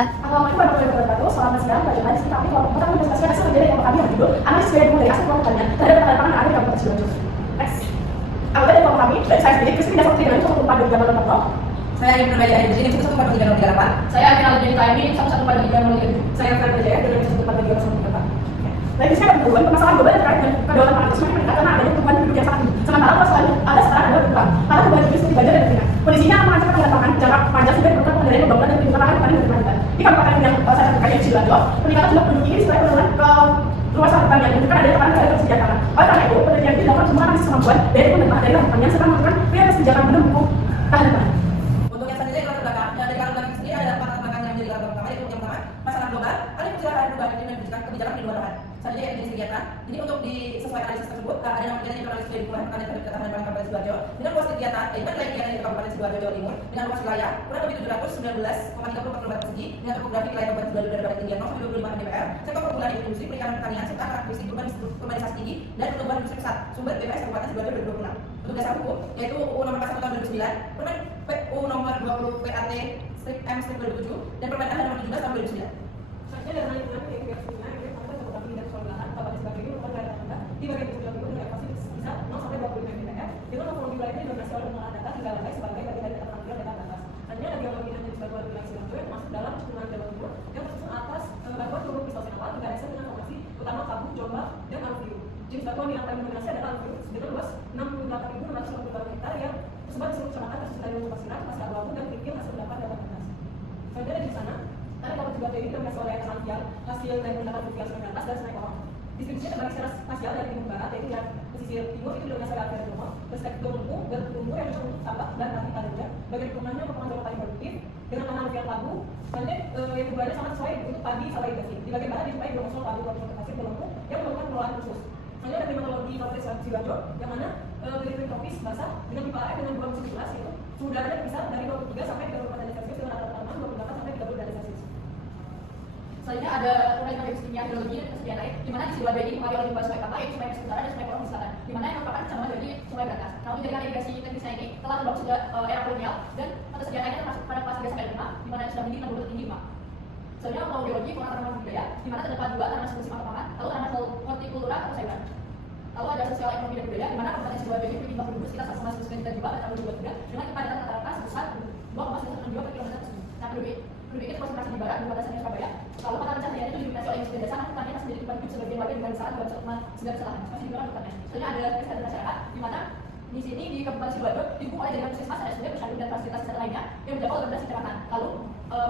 Assalamualaikum warahmatullahi wabarakatuh. Selamat siang, Pak Johan. Kami kelompok pertama menjelaskan hasil kajian yang kami judul analisis biaya dari hasil kelompok kalian terhadap penerapan yang ada di Kabupaten Sidoarjo. Next. Anggota dari kelompok kami, baik saya sendiri, Christine Dasar Tridawan, 114 Saya Ibu Nurbadia Ayu Jini, 11438. Saya Akhil Aludjani KMI, 1143037. Saya Fred Wijaya, 1143034. Baik, saya akan berhubungan permasalahan global yang terkait dengan kedaulatan pangan semakin meningkat karena adanya perubahan penduduk yang sangat tinggi. Sementara permasalahan ada sekarang adalah berkurang. Karena perubahan iklim seperti banjir dan kekeringan. Kondisinya akan mengancam ketahanan pangan jangka panjang sehingga diperlukan pengendalian pembangunan dan peningkatan pangan yang berkelanjutan. Di kabupaten yang saya terkait di Sidoarjo, peningkatan jumlah penduduk ini disebabkan penurunan ke luasan pertanian dan juga adanya tekanan terhadap kesejahteraan. Oleh karena itu, penelitian ini dilakukan untuk menganalisis kemampuan dari pemerintah dari lahan pertanian serta menentukan prioritas kebijakan guna mendukung ketahanan pangan. Untuk yang selanjutnya latar belakang. Dari latar belakang sendiri ada 4 latar belakang yang menjadi latar belakang utama, yaitu yang pertama masalah global, ada kecelakaan perubahan iklim dan kebijakan di luar lahan. Selanjutnya yang jenis kegiatan. Jadi untuk disesuaikan analisis tersebut, ada yang kegiatan yang analisis dari lingkungan pertanian terhadap ketahanan pangan Kabupaten Sidoarjo dengan luas kegiatan, nilai kegiatan di Kabupaten Sidoarjo Jawa Timur dengan luas wilayah kurang lebih 719,34 km persegi dengan topografi wilayah Kabupaten Sidoarjo dari barat ketinggian 0,25 mdpl, sektor perkebunan industri, perikanan pertanian, serta karakteristik urbanisasi tinggi dan pertumbuhan industri pesat. Sumber BPS Kabupaten Sidoarjo 2026. Untuk dasar hukum yaitu UU Nomor 41 Tahun 2009, Permen PU Nomor 20 PAT M 2007 dan Permen A Nomor 17 Tahun 2009. Selanjutnya dari lingkungan yang dan soal lahan Kabupaten Sidoarjo ini merupakan daerah rendah di bagian ujung Jawa Timur dengan kapasitas bisa 0 sampai 25 mdpl dengan teknologi lainnya didominasi oleh pengolahan data hingga lantai sebagai bagian dari data penampilan data atas. Selanjutnya ada geologi dan jenis batuan wilayah Sidoarjo yang masuk dalam lingkungan Jawa Timur yang tersusun atas batuan turun pisau senawal hingga desa dengan formasi utama Kabu, Jombang, dan Aluvium. Jenis batuan yang paling mendominasi adalah Aluvium dengan luas 68.650 hektar yang tersebar di seluruh kecamatan tersusun dari Gunung Pasiran, Pasir Abu-Abu, dan Kirkil hasil pendapat data atas. Selanjutnya dari sana ada Kabupaten Sidoarjo ini dominasi oleh Santial hasil dari pendapat Bukit 19 dan Senai Korong. Distribusinya terbagi secara spasial dari timur barat, yaitu yang pesisir timur itu dominasi oleh Alfred Bromo, berspektrum Lempung, bertumbuh yang cocok untuk tambak dan Pati Tanjung. Bagian keturunannya merupakan Jawa paling produktif dengan tanah alfian labu. Selanjutnya yang keduanya sangat sesuai untuk padi sawah irigasi. Di bagian barat dijumpai Bromosol labu dan pasir berlempung yang memerlukan pengelolaan khusus. Selanjutnya ada klimatologi Kabupaten Sidoarjo yang mana iklim tropis basah dengan tipe AF dengan 2 musim jelas, yaitu suhu udaranya berkisar dari 23 sampai 34 derajat Celcius dengan rata-rata 28 sampai 30 derajat Celcius. Selanjutnya ada uraian geologi kimia, geologi dan kesediaan air, di mana di Sidoarjo ini dipakai oleh 2 sungai Papa, yaitu Sungai Pesisir Utara dan Sungai Korong di selatan, di mana yang merupakan kecamatan dari Sungai Berantas. Namun jaringan irigasi teknisnya ini telah terbangun sejak era kolonial dan ketersediaan airnya termasuk pada kelas 3 sampai 5, di mana sudah tinggi 60 tinggi 5. Selanjutnya mau geologi, pengenalan budaya, di mana terdapat 2 tanaman musim atau pangan, lalu tanaman hortikultura atau sayuran. Lalu ada sosial ekonomi dan budaya, di mana Kabupaten Sidoarjo ini memiliki jumlah penduduk sekitar 1,9 juta jiwa pada tahun 2023 dengan kepadatan rata-rata sebesar 2,92 per kilometer persegi. Nah, penduduk ini terkonsentrasi di barat, di batasannya Surabaya. Lalu kota pencahayaan itu didominasi oleh industri desa, namun petani masih menjadi tempat hidup sebagian warga di barisan 2,9 persen masih digunakan untuk pertanian. Selanjutnya ada kesehatan masyarakat, di mana di sini di Kabupaten Sidoarjo didukung oleh jaringan puskesmas, RSUD, posyandu dan fasilitas kesehatan lainnya yang menjangkau 18 kecamatan. Lalu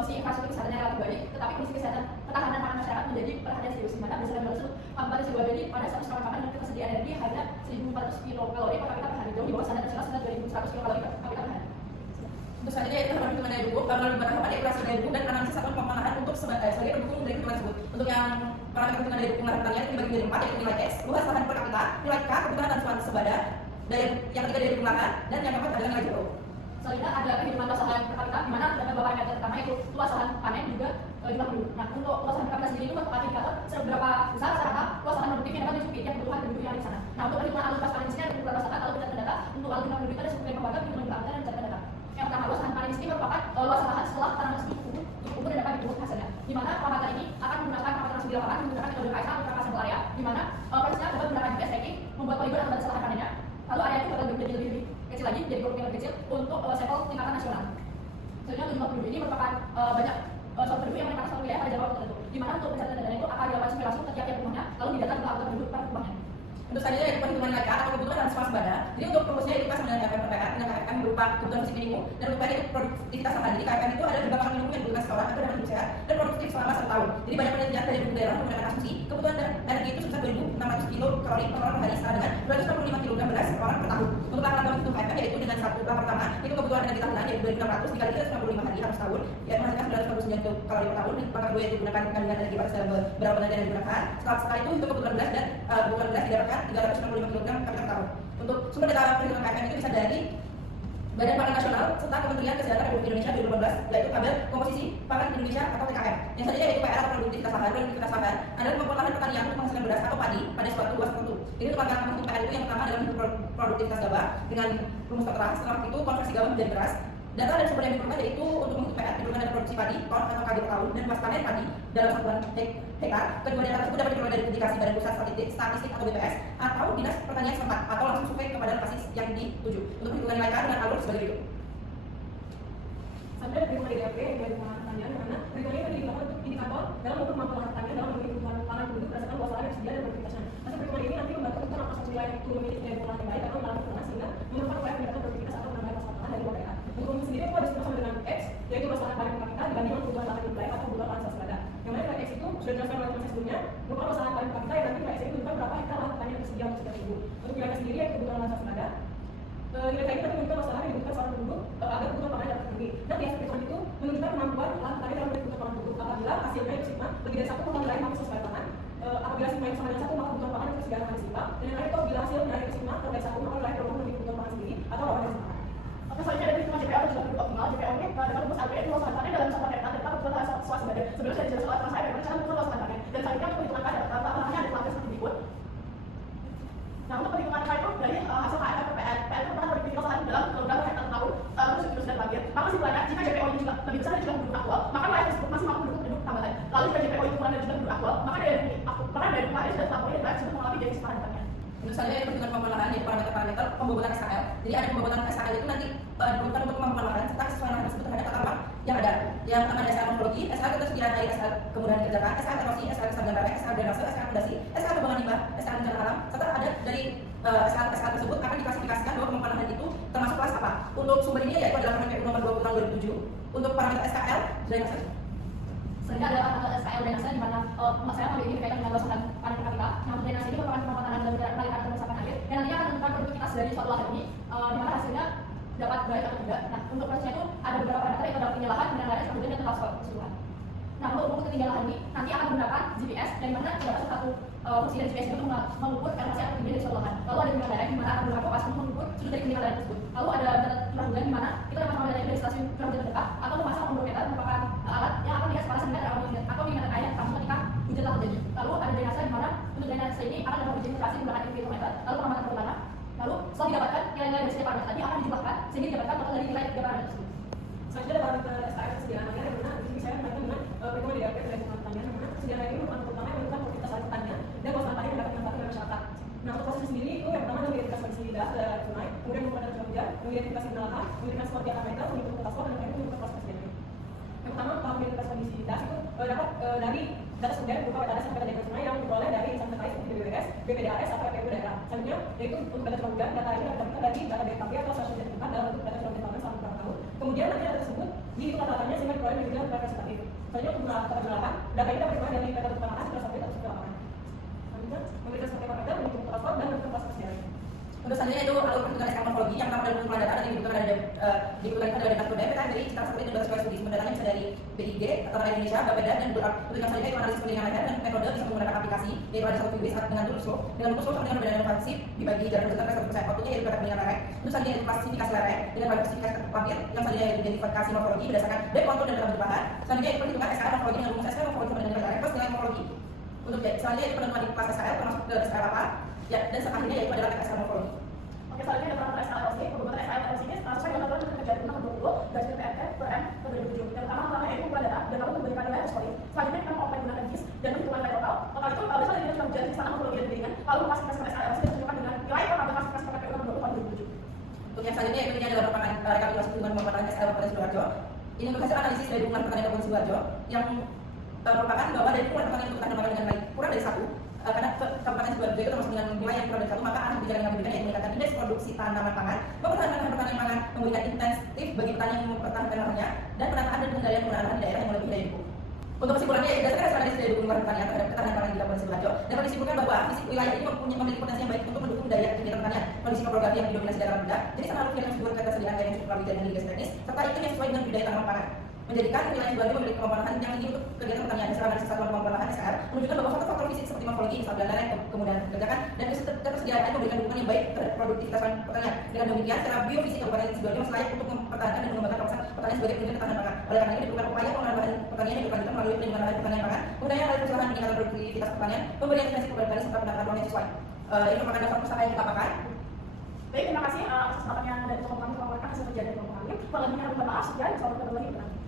meski infrastruktur kesehatannya relatif baik, tetapi kondisi kesehatan ketahanan pangan masyarakat menjadi perhatian serius, di mana berdasarkan Bawaslu Kabupaten Sidoarjo ini pada 100 gram makan dengan ketersediaan energi hanya 1.400 kilokalori per kapita per hari, jauh di bawah standar nasional standar 2.100 kilokalori per kapita per hari. Untuk selanjutnya itu adalah perhitungan daya dukung, melalui beberapa operasi daya dukung dan analisis satuan pemanahan untuk sebagai pendukung dari perhitungan tersebut. Untuk yang parameter perhitungan daya dukung lahan pertanian dibagi menjadi 4, yaitu nilai X, luas lahan per kapita, nilai K, kebutuhan dan suara sebada, dan yang ketiga daya dukung lahan, dan yang keempat adalah nilai JO. Selanjutnya ada perhitungan luas lahan per kapita, di mana terdapat beberapa indikator pertama yaitu luas lahan panen juga jumlah penduduk. Nah, untuk luas lahan per kapita sendiri itu merupakan indikator seberapa besar rata-rata luas lahan produktif yang dapat dicukupi tiap kebutuhan penduduk yang ada di sana. Nah, untuk perhitungan alur luas panen di sini ada beberapa syarat lalu pencatatan data. Untuk alur jumlah penduduk ada 10 warga, perhitungan jumlah anggaran dan pencatatan data. Yang pertama, luas lahan panen di sini merupakan luas lahan setelah tanaman tersebut tumbuh dan dapat dipungut hasilnya. Di mana perawatan ini akan menggunakan perawatan langsung di lapangan menggunakan metode KSA atau karkasa sampel area, di mana prosesnya dapat menggunakan GPS tracking, membuat poligon atau batas lahan panennya. Lalu area itu bakal menjadi lebih kecil lagi, jadi kelompok yang lebih kecil untuk sampel tingkatan nasional. Selanjutnya jumlah penduduk ini merupakan banyak suatu penduduk yang menempati suatu wilayah pada jangka waktu tertentu, di mana untuk pencatatan data itu akan dilakukan survei langsung ke tiap-tiap rumahnya, lalu didata jumlah anggota penduduk per rumahnya. Untuk selanjutnya yaitu perhitungan nilai K atau kebutuhan dan swasembada. Jadi untuk rumusnya itu K sama dengan KPM per PR, dengan KPM berupa kebutuhan fisik minimum dan untuk PR itu produktivitas tambahan. Jadi KPM itu ada beberapa minimum yang dibutuhkan seseorang agar dapat hidup sehat dan produktif selama 1 tahun. Jadi banyak penelitian dari buku daerah menggunakan asumsi kebutuhan dan energi itu sebesar 2.600 kilokalori per orang per hari setara dengan 265 kg beras per orang per tahun. Untuk langkah pertama itu KPM yaitu dengan satu langkah pertama itu kebutuhan energi tahunan yaitu 2.600 dikali 365 hari harus tahun yang menghasilkan 999 kilokalori per tahun. Langkah kedua yaitu gunakan kandungan energi pada dalam beberapa penelitian yang digunakan. Setelah itu untuk kebutuhan beras dan kebutuhan beras didapatkan 365 kg per tahun. Untuk sumber data perhitungan KPM itu bisa dari Badan Pangan Nasional serta Kementerian Kesehatan Republik Indonesia 2018, yaitu tabel komposisi pangan Indonesia atau TKM. Yang selanjutnya yaitu PR atau produktivitas lahan. Produktivitas lahan adalah kemampuan lahan pertanian untuk menghasilkan beras atau padi pada suatu luas tertentu. Jadi untuk langkah menghitung PR itu yang pertama adalah produktivitas gabah dengan rumus tertera. Setelah itu konversi gabah menjadi beras Data dan sumber yang diperlukan yaitu untuk menghitung PR diperlukan dari produksi padi, ton atau KG per tahun, dan luas panen padi dalam satuan hektar. Kedua data tersebut dapat diperoleh dari publikasi Badan Pusat Statistik atau BPS atau Dinas Pertanian setempat atau langsung survei kepada lokasi yang dituju. Untuk perhitungan nilai KR dengan alur sebagai berikut. Sampai perhitungan DAP yang dilakukan pertanian karena perhitungan ini dilakukan untuk indikator dalam mengukur kemampuan pertanian dalam menghitung pangan penduduk berdasarkan luas lahan yang tersedia dan produktivitasnya. Hasil perhitungan ini nanti membantu untuk menentukan nilai yang memiliki nilai yang baik karena mengalami penurunan sehingga memerlukan upaya peningkatan produktivitas atau menambah luas lahan dari daerah. Untuk umum sendiri itu ada sama dengan X, yaitu luas lahan paling kapita dibandingkan kebutuhan lahan yang baik atau kebutuhan lahan swasta. Yang mana nilai X itu sudah dijelaskan oleh proses sebelumnya merupakan luas lahan paling kapita yang nanti nilai X ini menunjukkan berapa hektar lahan pertanian yang tersedia untuk setiap minggu. Untuk nilai sendiri yaitu kebutuhan lahan swasta. Nilai ini tadi menunjukkan luas lahan yang dibutuhkan seorang penduduk agar kebutuhan pangan dapat terpenuhi. Nanti hasil perhitungan itu menunjukkan kemampuan lahan pertanian dalam kebutuhan pangan penduduk. Apabila hasilnya itu sigma lebih dari 1 maka nilai masuk sesuai pangan. Apabila sigma itu sama dengan 1 maka kebutuhan pangan itu segala harus sigma. Dan yang lain itu bila hasil nilai itu sigma lebih dari 1 maka nilai perlu menjadi kebutuhan pangan sendiri atau lawan dari sigma. Oke, selanjutnya ada perhitungan JPO dan juga penduduk optimal. JPO ini dapat rumus LPN luas lahan panen dalam satuan hektar dan kebutuhan lahan swasembada. Sebelumnya saya dijelaskan oleh teman saya bagaimana cara mengukur luas lahan panen. Dan selanjutnya untuk perhitungan KR, lahannya ada pelanggan seperti berikut. Nah, untuk perhitungan KR itu dari hasil KR per PN. PN itu merupakan kritikal lahan dalam kilogram per hektar per tahun, terus siklus dan lagi. Maka kesimpulannya, jika JPO ini juga lebih besar dari jumlah penduduk aktual, maka wilayah tersebut masih mampu mendukung penduduk tambahan. Lalu jika JPO itu kurang dari jumlah penduduk aktual, maka dari kemarin sudah terlampaui dan wilayah tersebut mengalami defisit lahan pertanian. Menurut saya perhitungan kemampuan lahan yaitu parameter pembobotan SKL. Jadi ada pembobotan SKL itu nanti diperlukan untuk kemampuan lahan serta kesesuaian lahan tersebut terhadap tata ruang yang ada. Yang pertama ada SKL morfologi, SKL ketersediaan air, SKL kemudahan dikerjakan, SKL erosi, SKL kesabaran daerah, SKL drainase, SKL fondasi, SKL pembangunan limbah, SKL bencana alam. Serta ada dari SKL tersebut akan diklasifikasikan bahwa kemampuan lahan itu termasuk kelas apa. Untuk sumber ini yaitu adalah KPU nomor 20 tahun 2007. Untuk parameter SKL drainase. Selanjutnya adalah parameter SKL drainase di mana masalah kali ini berkaitan dengan luas lahan panen per kapita. Nah, drainase ini merupakan kemampuan tanah dalam mengalirkan dan meresapkan air yang nantinya akan menentukan produktivitas dari suatu lahan ini, di mana hasilnya dapat baik atau tidak. Nah, untuk prosesnya itu ada beberapa parameter yaitu adalah ketinggian lahan, kemudian lahan, kemudian dan transfer keseluruhan. Nah, untuk mengukur ketinggian lahan ini nanti akan menggunakan GPS dari mana terdapat satu fungsi dari GPS itu untuk mengukur elevasi atau ketinggian dari suatu lahan. Lalu ada ketinggian daerah di mana akan menggunakan kompas untuk mengukur sudut dari ketinggian daerah tersebut. Lalu ada data curah hujan di mana kita dapat mengambil data dari stasiun curah hujan terdekat atau memasang ombrometer merupakan alat yang akan melihat separa sentimeter atau milimeter air yang terjadi ketika hujan telah terjadi. Lalu ada drainase di mana untuk drainase ini akan dapat diidentifikasi menggunakan invermeter. Lalu pengamatan permukaan. Lalu setelah didapatkan nilai-nilai dari setiap parameter tadi akan dijumlahkan sehingga didapatkan total dari nilai tiga parameter tersebut. Selanjutnya ada parameter SKL kesediaan air yang mana bisa berkaitan dengan perhitungan DAP terkait dengan pertanian yang mana kesediaan air ini merupakan utama yang menentukan produktivitas lahan pertanian dan luas lahan panen yang dapat dimanfaatkan oleh masyarakat. Nah, untuk proses sendiri itu yang pertama adalah mengidentifikasi kondisi lidah dari sungai, kemudian mengukur curah hujan, mengidentifikasi benda lahan, mengidentifikasi skor parameter, menghitung total skor dan terakhir menghitung proses kesediaan air. Yang pertama, kalau mengidentifikasi kondisi lidah itu dapat dari data sumber berupa metadata sampai data sungai yang diperoleh dari instansi terkait seperti BPS, BPDAS atau PPU daerah. Selanjutnya, yaitu untuk data curah hujan, data ini dapat didapatkan dari data BKP atau stasiun hujan tempat dalam bentuk data curah hujan tahunan selama beberapa tahun. Kemudian nanti data tersebut dihitung rata-ratanya sehingga diperoleh menjadi data representatif. Selanjutnya untuk tata lahan, data ini dapat diperoleh dari metode lahan setelah sampai atau setelah lapangan. Selanjutnya, memberikan seperti parameter, menghitung total skor dan menghitung proses kesediaan air. Untuk selanjutnya itu alur perhitungan SKL morfologi yang pertama adalah pengumpulan data dan dibutuhkan dari data DAP jadi kita seperti itu sesuai studi sumber datanya bisa dari PIG atau Bank Indonesia, Bapeda dan untuk yang selanjutnya itu analisis penilaian leher dan metode bisa menggunakan aplikasi yaitu ada satu QGIS dengan tool flow sama dengan perbedaan informasi dibagi jarak resultan ke 1% outputnya yaitu data penilaian lereng. Terus selanjutnya itu klasifikasi lereng dengan klasifikasi lampir yang selanjutnya yaitu identifikasi morfologi berdasarkan depth kontur dan data bentuk bahan. Selanjutnya itu perhitungan SKL morfologi dengan rumus SKL morfologi sama dengan nilai lereng plus nilai morfologi. Untuk selanjutnya itu penentuan kelas SKL termasuk ke SKL apa ya dan selanjutnya yaitu adalah SKL morfologi. Oke, selanjutnya ada parameter SKL erosi. Pembuatan SKL erosi ini sesuai dengan aturan Menteri Kerja nomor 20 garis miring PMK per M tahun 2007. Yang pertama adalah yaitu pengumpulan data dan lalu memberikan nilai scoring. Selanjutnya kita menggunakan GIS dan menghitung nilai total. Total itu berasal dari data curah hujan di sana morfologi dan piringan. Lalu mengklasifikasikan SKL erosi dan menunjukkan dengan nilai parameter klasifikasi PMK nomor 20 tahun 2007. Untuk yang selanjutnya ini adalah merupakan rekapitulasi hubungan pembuatan SKL Kabupaten Sidoarjo. Ini merupakan hasil analisis dari hubungan pertanian Kabupaten Sidoarjo yang merupakan bahwa dari hubungan pertanian untuk ketahanan dengan baik kurang dari 1 karena Kabupaten Sidoarjo itu termasuk dengan nilai yang kurang dari 1 maka akan berbicara dengan pendidikan yang meningkatkan indeks produksi tanaman pangan, mempertahankan pertanian pangan, memberikan intensif bagi petani yang mempertahankan lahannya dan penataan dan pengendalian penggunaan lahan di daerah yang melebihi daya dukung. Untuk kesimpulannya, berdasarkan hasil analisis dari hubungan pertanian terhadap ketahanan pangan di Kabupaten Sidoarjo dapat disimpulkan bahwa fisik wilayah ini memiliki potensi yang baik untuk mendukung daya kegiatan pertanian, kondisi topografi yang didominasi dataran rendah, jadi sangat alur yang subur ketersediaan air yang cukup ramai dan irigasi teknis, serta iklim yang sesuai dengan budaya tanaman pangan. Menjadikan wilayah Sidoarjo memiliki kemampuan lahan yang tinggi untuk kegiatan pertanian. Hasil analisis satuan kemampuan lahan SKR menunjukkan bahwa faktor-faktor fisik seperti morfologi, instabilitas lereng, kemudian kerjakan dan ketersediaan air memberikan dukungan yang baik terhadap produktivitas pertanian. Dengan demikian, secara biofisik Kabupaten Sidoarjo masih layak untuk mempertahankan dan mengembangkan kawasan pertanian sebagai penunjang ketahanan pangan. Oleh karena itu diperlukan upaya pengelolaan lahan pertanian yang berkelanjutan melalui pelindungan lahan pertanian pangan, penggunaan lahan usaha meningkatkan produktivitas pertanian, pemberian intensi kepada serta pendataan ruang yang sesuai. Ini merupakan dasar pustaka yang kita pakai. Baik, terima kasih atas kesempatan yang dari teman-teman melaporkan hasil kerja dari teman-teman. Kalau lebihnya minta maaf, sekian. Selamat kembali.